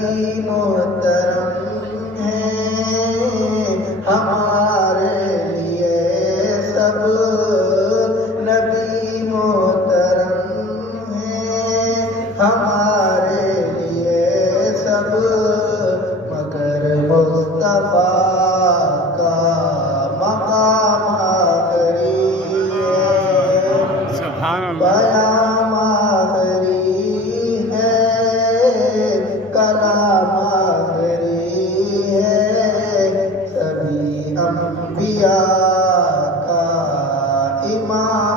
نبی محترم ہیں ہمارے لیے سب، نبی محترم ہیں ہمارے لیے سب، مگر مصطفیٰ کا مقام آخری ہے، سبحان اللہ، پیام آخری ہے، کلام آخری ہے، سبھی انبیاء کا امام